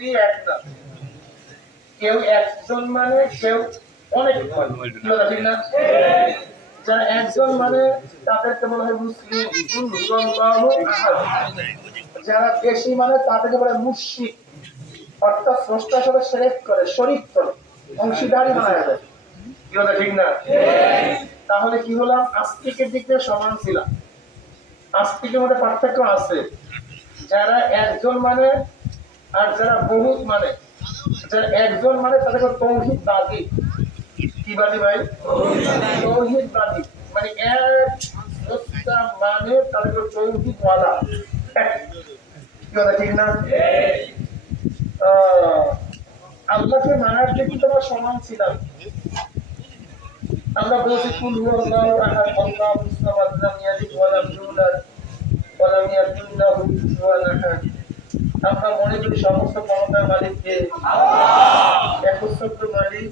বহুতই এক না, কেউ একজন মানে কেউ অনেক মানে, কি বলা ঠিক না? যারা একজন মানে তাদেরকে বলা হয় মুসলিম, যারা বেশি মানে তাদেরকে বলে মুশরিক, অর্থাৎ স্রষ্টার সাথে শিরক করে, শরীক করে, অংশীদারি বানায় দেয়। কি বলা ঠিক না? তাহলে কি হলাম? আস্তিকের দিক থেকে সমান ছিলাম, আস্তিকের মধ্যে পার্থক্য আছে। যারা একজন মানে আর যারা বহুত মানে, যারা একজন মানে তাদেরকে তৌহিদবাদী। কি বাদী ভাই? তৌহিদবাদী মানে এক স্রষ্টা মানে তাদেরকে তৌহিদওয়ালা। কি কথা ঠিক না? আল্লাহকে মানার দিকে তোমার সমান ছিলাম। আমরা বলছি কুল হুয়াল্লাহু আহাদ আল্লাহুস সামাদ লাম ইয়ালিদ ওয়া লাম ইউলাদ ওয়া লাম ইয়াকুল লাহু কুফুয়ান আহাদ। আমরা মনে করি সমস্ত ক্ষমতার মালিক কে? আল্লাহ। একচ্ছত্র মালিক